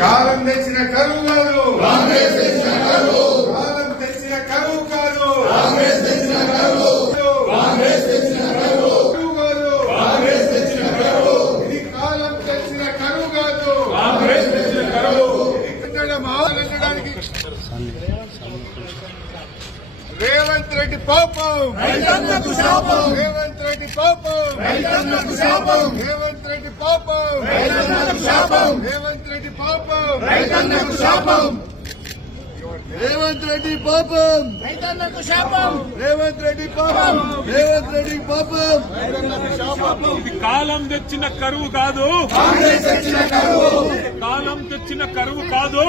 కాలం తెచ్చిన కరువు కాదు, కాంగ్రెస్ తెచ్చిన కరువు. కాలం తెచ్చిన కరువు కాదు, కాంగ్రెస్ తెచ్చిన కరువు. కాంగ్రెస్ తెచ్చిన కరువు కాదు, కాంగ్రెస్ తెచ్చిన కరువు. ఇది కాలం తెచ్చిన కరువు కాదు, కాంగ్రెస్ తెచ్చిన కరువు. మాట్లాడడానికి రేవంత్ రెడ్డి పాపం, రైతన్నకు శాపం. రేవంత్ రెడ్డి పాపం, రైతన్నకు శాపం. రేవంత్ రెడ్డి పాపం, రైతన్నకు శాపం. రేవంత్ రెడ్డి పాపం, రైతన్నకు శాపం. రేవంత్ రెడ్డి పాపం, రైతన్నకు శాపం. రేవంత్ రెడ్డి పాపం, రేవంత్ రెడ్డి పాపం, రైతన్నకు శాపం. ఇది కాలం తెచ్చిన కరువు కాదు, కాంగ్రెస్ తెచ్చిన కరువు. కాలం తెచ్చిన కరువు కాదు.